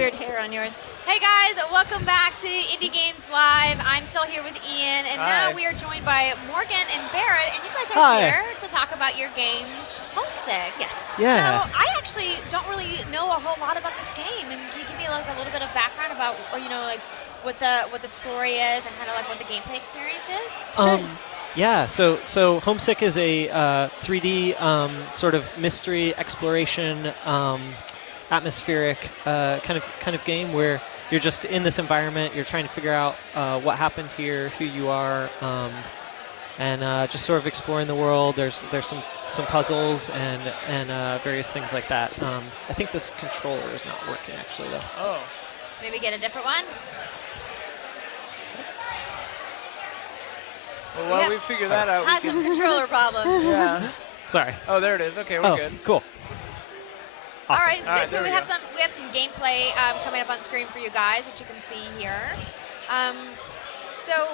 weird hair on yours. Hey guys, welcome back to Indie Games Live. I'm still here with Ian, and now we are joined by Morgan and Barrett, and you guys are here to talk about your game, Homesick. Yes. Yeah. So I actually don't really know a whole lot about this game. I mean, can you give me like a little bit of background about, like what the story is and kind of like what the gameplay experience is? Sure. Yeah, so Homesick is a 3D sort of mystery exploration, atmospheric kind of game where you're just in this environment. You're trying to figure out what happened here, who you are, and just sort of exploring the world. There's some puzzles and various things like that. I think this controller is not working actually though. Oh. Maybe get a different one. Well, while we figure that out, had some controller problems. Yeah. Sorry. Oh, there it is. Okay, we're good. Cool. Awesome. All right, Alright, so there we we have go. some gameplay coming up on screen for you guys, which you can see here. So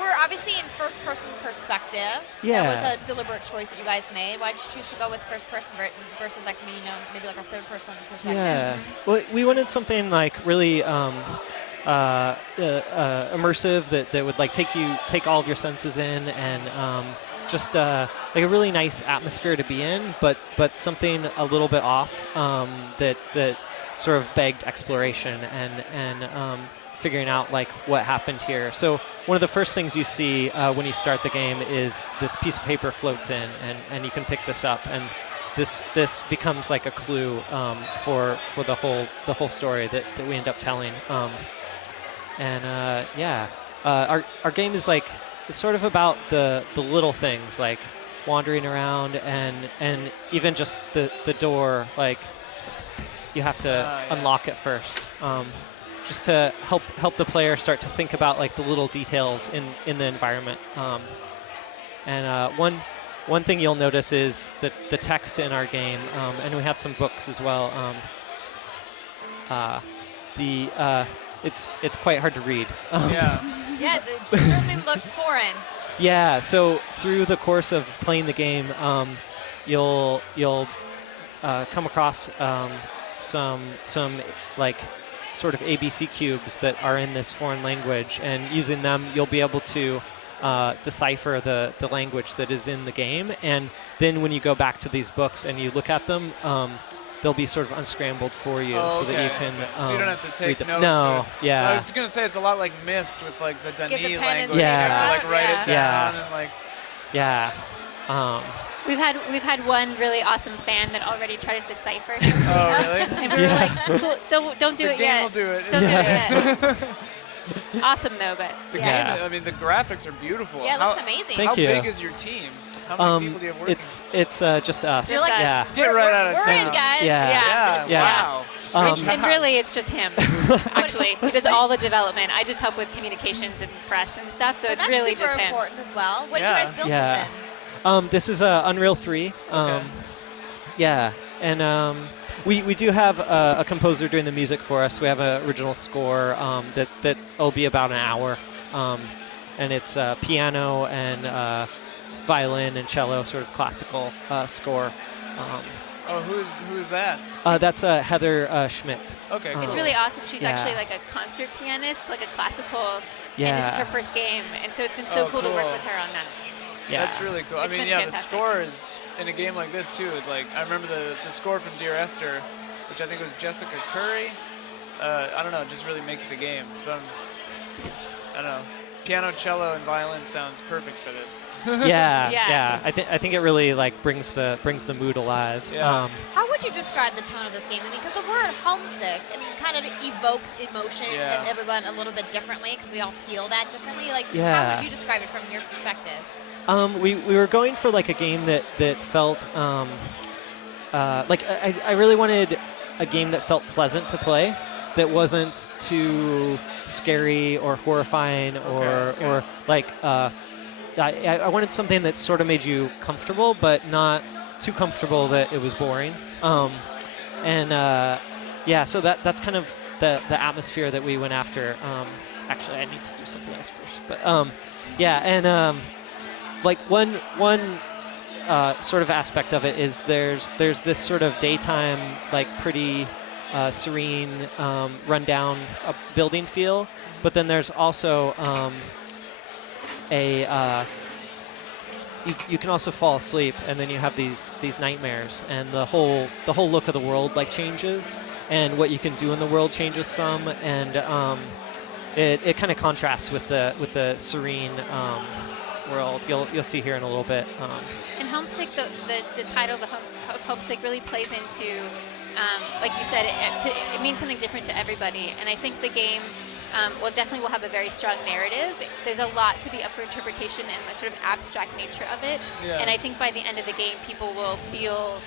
we're obviously in first-person perspective. Yeah. That was a deliberate choice that you guys made. Why did you choose to go with first-person versus like maybe like a third-person perspective? Yeah. Well, we wanted something like really immersive that would like take all of your senses in and just like a really nice atmosphere to be in, but something a little bit off that sort of begged exploration and figuring out like what happened here. So one of the first things you see when you start the game is this piece of paper floats in, and you can pick this up, and this becomes like a clue for the whole story that we end up telling. Our game is like it's sort of about the little things like wandering around and even just the door, like you have to unlock it first, just to help the player start to think about like the little details in the environment. One thing you'll notice is that the text in our game, and we have some books as well. It's quite hard to read. Yes, it certainly looks foreign. Yeah, so through the course of playing the game, you'll come across some like sort of ABC cubes that are in this foreign language, and using them you'll be able to decipher the language that is in the game. And then when you go back to these books and you look at them, they'll be sort of unscrambled for you, so that you can. So you don't have to take notes. No, yeah. So I was going to say it's a lot like Myst with like the Dani language. Yeah. You have to like write it down and like. Yeah. We've had one really awesome fan that already tried to decipher. Oh really? And we were like, cool, don't do the it game yet. will do it. Don't do it yet. Awesome though, but the game. I mean, the graphics are beautiful. Yeah, it looks amazing. Thank How you. big is your team? How many people do you have working? It's just us. You're like, yeah. Get right out of We're in, town. guys. Yeah. Yeah. Wow. And really, it's just him. Actually, he does all the development. I just help with communications and press and stuff. So it's really just him. That's super important as well. What did you guys build this in? This is Unreal 3. Okay. Yeah, and we do have a composer doing the music for us. We have an original score that'll be about an hour, and it's piano and violin and cello, sort of classical score. Who's that? That's Heather Schmidt. Okay. It's cool. really awesome. She's Yeah. actually like a concert pianist, like a classical, Yeah. and this is her first game, and so it's been so cool to work cool. with her on that. Yeah. That's really cool. I It's mean, been yeah, fantastic. the score is in a game like this too. Like I remember the score from Dear Esther, which I think was Jessica Curry. I don't know, it just really makes the game. So I don't know. Piano, cello, and violin sounds perfect for this. Yeah. I think it really like brings the mood alive. Yeah. How would you describe the tone of this game? I mean, because the word homesick, kind of evokes emotion in everyone a little bit differently, because we all feel that differently. Like, how would you describe it from your perspective? We were going for like a game that felt like I really wanted a game that felt pleasant to play, that wasn't too scary or horrifying or like I wanted something that sort of made you comfortable, but not too comfortable that it was boring. So that's kind of the atmosphere that we went after. Actually, I need to do something else first, but like one sort of aspect of it is there's this sort of daytime, like pretty serene, rundown building feel. But then there's also you can also fall asleep, and then you have these nightmares, and the whole look of the world like changes, and what you can do in the world changes some, and it kind of contrasts with the serene world. You'll see here in a little bit. And Homesick, the title of Homesick really plays into, like you said, it means something different to everybody, and I think the game. Definitely will have a very strong narrative. There's a lot to be up for interpretation and the sort of abstract nature of it. Yeah. And I think by the end of the game, people will feel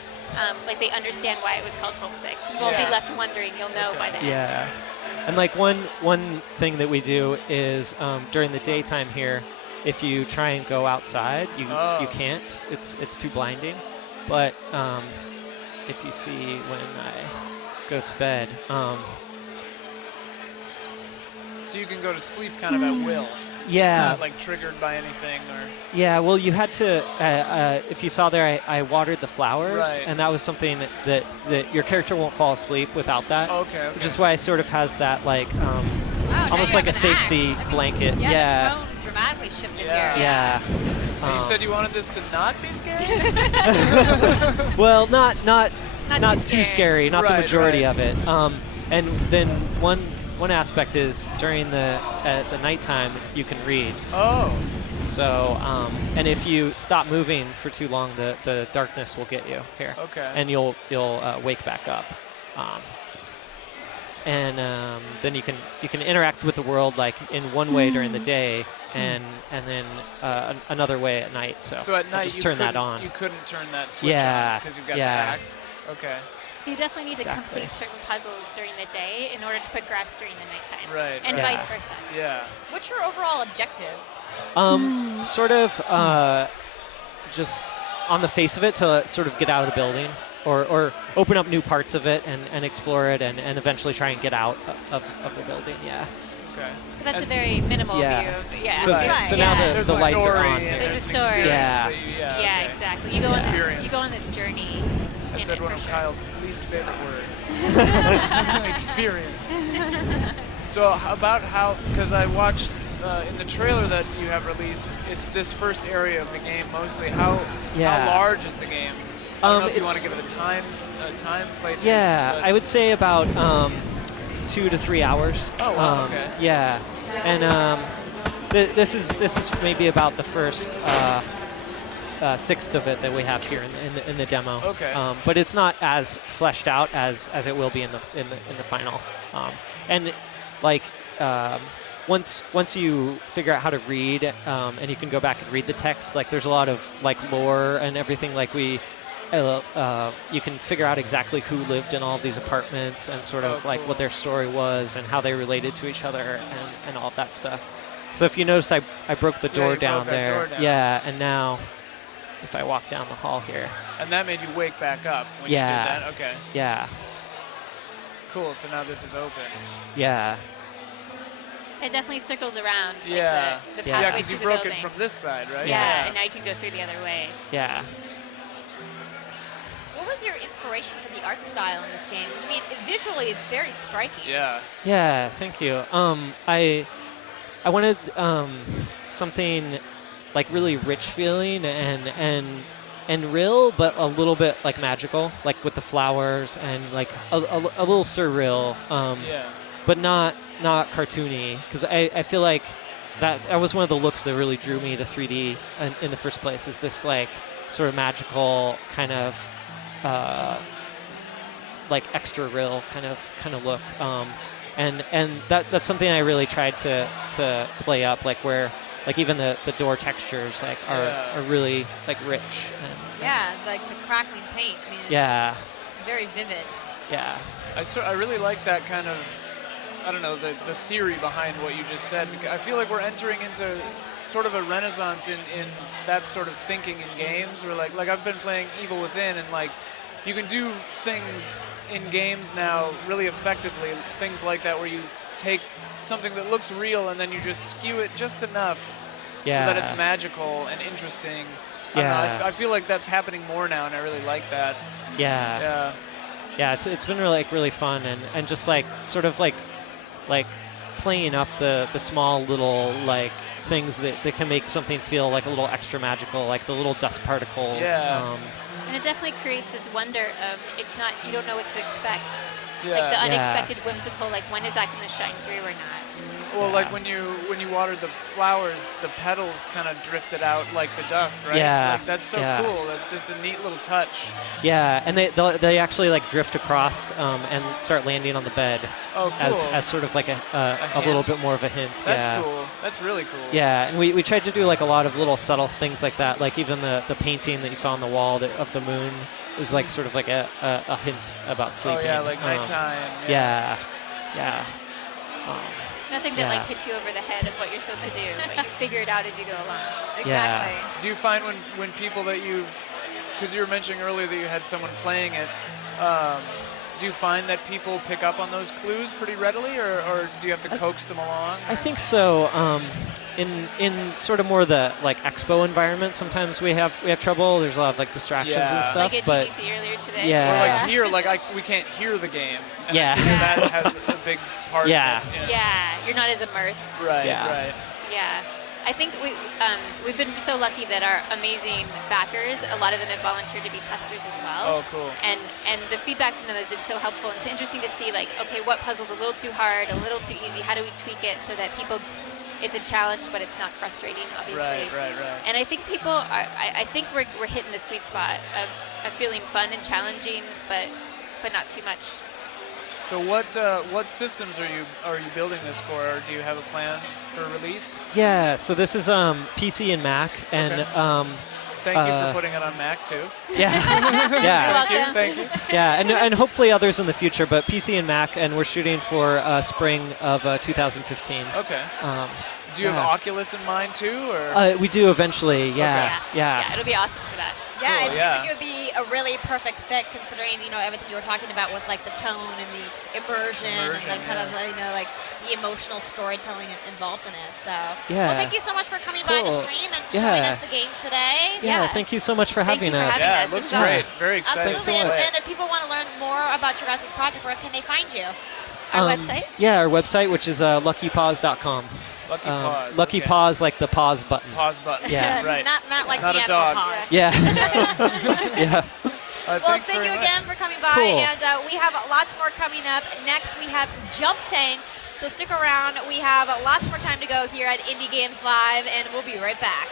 like they understand why it was called Homesick. You won't be left wondering. You'll know by the end. Yeah. And like one thing that we do is during the daytime here, if you try and go outside, you can't. It's too blinding. But if you see when I go to bed. So you can go to sleep kind of at will. Yeah. It's not like triggered by anything or. Yeah. Well, you had to. If you saw there, I watered the flowers, Right. and that was something that your character won't fall asleep without that. Okay. Which is why it sort of has that like Wow, now almost you like a have an axe. safety I mean, blanket. Yeah, the tone dramatically shifted here. Yeah. You said you wanted this to not be scary? Well, not too too scary. Not the Right, majority right. of it. And then one aspect is during the nighttime you can read. Oh. So and if you stop moving for too long, the darkness will get you here. Okay. And you'll wake back up. And then you can interact with the world like in one way during the day, and then another way at night. So So at I'll night just you turn that couldn't- on. You couldn't turn that switch Yeah, on because you've got yeah. the axe. Okay. So you definitely need Exactly. to complete certain puzzles during the day in order to progress during the nighttime. Right, And right. vice versa. Yeah. What's your overall objective? Sort of just on the face of it to sort of get out of the building, or open up new parts of it and explore it, and eventually try and get out of the building. Yeah. Okay. But that's a very minimal Yeah. view of So, Right. so yeah. now There's the a lights story are on. and here. There's a an story. experience Yeah. that you- Yeah, okay. exactly. You go on Experience. this journey. I in said it one for of sure. Kyle's least favorite words. Experience. So about how, because I watched in the trailer that you have released, it's this first area of the game mostly. How large is the game? I don't know if you want to give it a time playthrough. Yeah, I would say about 2 to 3 hours. Oh, wow, okay. Yeah, and this is maybe about the first sixth of it that we have here in the demo. Okay. But it's not as fleshed out as it will be in the final. And like once you figure out how to read, and you can go back and read the text, like there's a lot of like lore and everything. Like you can figure out exactly who lived in all of these apartments, and sort of like what their story was and how they related to each other, and all of that stuff. So if you noticed, I broke the door you down broke that there. door down. Yeah, and now if I walk down the hall here. And that made you wake back up when Yeah. you did that? Okay. Yeah. Cool, so now this is open. Yeah. It definitely circles around. Like Yeah. the Yeah. Yeah, pathways because to you the broke it building. from this side, right? Yeah, and now you can go through the other way. Yeah. What was your inspiration for the art style in this game? 'Cause, I mean, visually, it's very striking. Yeah. Yeah, thank you. I wanted something like really rich feeling and real, but a little bit like magical, like with the flowers and like a little surreal, Yeah. but not cartoony. Because I feel like that was one of the looks that really drew me to 3D in the first place. Is this like sort of magical kind of like extra real kind of look. And that's something I really tried to play up, like where like even the door textures like are really like rich. Yeah, like the crackling paint. I mean, it's Yeah. very vivid. Yeah. I really like that kind of, I don't know, the theory behind what you just said. Because I feel like we're entering into sort of a renaissance in that sort of thinking in games. Where like I've been playing Evil Within, and like you can do things in games now really effectively. Things like that where you take something that looks real and then you just skew it just enough so that it's magical and interesting. I don't know, I feel like that's happening more now, and I really like that. Yeah. Yeah. Yeah, it's been really fun, and just like sort of like playing up the small little like things that can make something feel like a little extra magical, like the little dust particles. Yeah. And it definitely creates this wonder of you don't know what to expect. Yeah. Like the unexpected, whimsical, like when is that going to shine through or not? Well, like when you watered the flowers, the petals kind of drifted out like the dust, right? Yeah. Like, that's so cool. That's just a neat little touch. Yeah, and they actually like drift across and start landing on the bed. Oh, cool. As sort of like a little bit more of a hint. That's yeah. cool. That's really cool. Yeah, and we tried to do like a lot of little subtle things like that. Like even the painting that you saw on the wall of the moon is like sort of like a hint about sleeping. Oh yeah, like nighttime. Yeah. Nothing that like hits you over the head of what you're supposed to do, but you figure it out as you go along. Exactly. Yeah. Do you find when people that because you were mentioning earlier that you had someone playing it, do you find that people pick up on those clues pretty readily, or do you have to coax them along? I think so. In sort of more the like expo environment, sometimes we have trouble. There's a lot of like distractions and stuff. Like at but GDC earlier today. Yeah. Or like here, like we can't hear the game. And Yeah. I think that has a big part. Yeah. In it. Yeah, you're not as immersed. Right. Yeah. Right. Yeah. I think we've been so lucky that our amazing backers, a lot of them have volunteered to be testers as well. Oh, cool. And the feedback from them has been so helpful, and it's interesting to see like, okay, what puzzle's a little too hard, a little too easy, how do we tweak it so that people, it's a challenge but it's not frustrating, obviously. Right. And I think people are, I think we're hitting the sweet spot of feeling fun and challenging, but not too much. So what systems are you building this for? Or do you have a plan for release? Yeah. So this is PC and Mac, and Okay. Thank you for putting it on Mac too. yeah, yeah. You're welcome. Thank you. Yeah, and hopefully others in the future, but PC and Mac, and we're shooting for spring of 2015. Okay. Do you have yeah. Oculus in mind too, or? We do eventually, yeah. Okay. Yeah. Yeah, it'll be awesome for that. Yeah, Cool, it seems yeah. like it would be a really perfect fit considering, everything you were talking about with like the tone and the immersion and the kind of, like the emotional storytelling involved in it. So, Yeah. well, thank you so much for coming by Cool. the stream and showing Yeah. us the game today. Yeah, thank you so much for Thank having you for us. having Yeah, us. it looks This is great. Very exciting. Absolutely. so much. And if people want to learn more about your guys' project, where can they find you? Our website? Yeah, our website, which is luckypaws.com. Lucky Paws. Lucky okay. Paws, like the pause button. Pause button. Yeah. Right. Not like Not the a animal dog. paws. Yeah. Yeah. Well, Thanks thank very you much. again for coming by, Cool. and we have lots more coming up. Next, we have Jump Tank, so stick around. We have lots more time to go here at Indie Games Live, and we'll be right back.